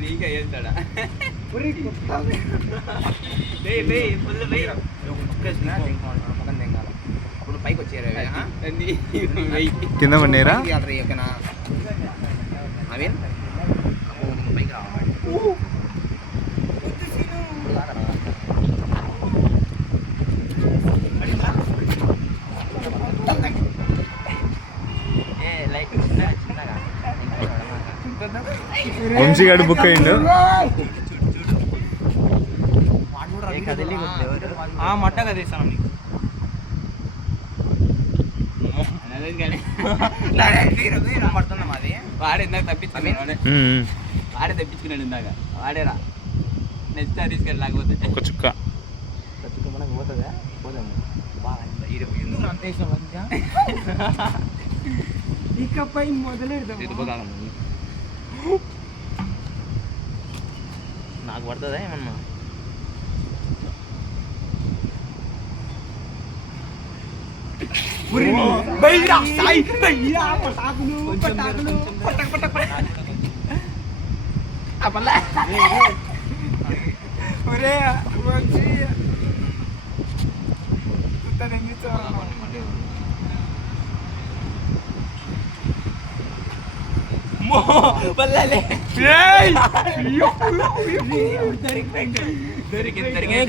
నీకే వెళ్తాడా ఇప్పుడు పైకి వచ్చారు కింద పడినారా నవీన్ పైకి రావాలి వంశీగాడు బుక్ అయ్యిండు. మట్ట కదేస్తాను పడుతున్నాం అది వాడే ఇందాక తప్పించుకున్నాడు వాడే తెప్పించుకున్నాడు ఇందాక వాడేరా నెక్స్ట్ తీసుకెళ్ళి లేకపోతే ఒక చుక్క మనకు పోతుందా పోదాము ఇకపై మొదలెడదాం. నాకు పడుతుందా ఏమన్నా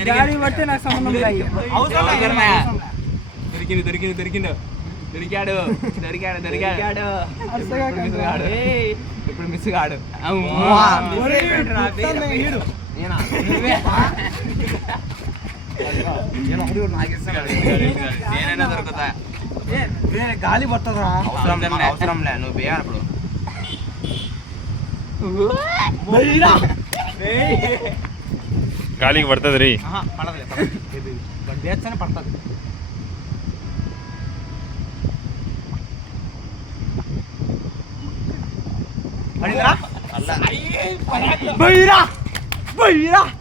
గాలి పడితే నాకు సంబంధం దొరికాడు ఇప్పుడు మిస్ కాడు నేనైనా దొరుకుతా గాలి పడుతుందా అవసరం లే నువ్వు వేయాలి అప్పుడు గాలికి పడుతుంది రీ వేస్తేనే పడుతుంది.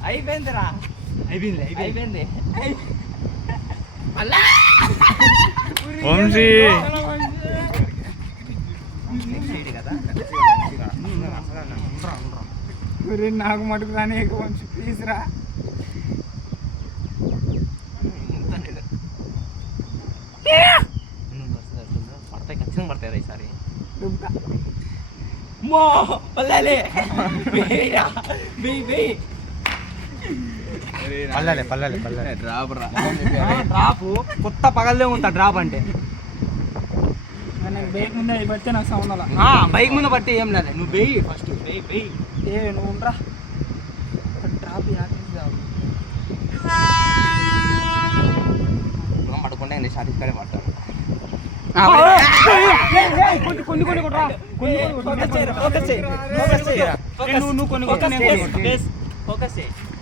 అయిపోయిందిరా అయిపోయింది వంశీ నాకు మటుకు రాని వంశీ ప్లీజ్ రా. పడతాయి ఖచ్చితంగా పడతాయి ఈసారి డ్రాప్ కొత్త పగలే ఉంటా డ్రాప్ అంటే బైక్ ముందే పడితే నాకు సౌండ్ బైక్ ముందు పట్టి ఏం లేదు నువ్వు వెయ్యి ఫస్ట్ వెయ్యి నువ్వు ఉండరా డ్రాప్ పడుకుంటే నేను సాటిస్ఫై పడతాను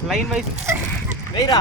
లైన్ వైజ్ వేయరా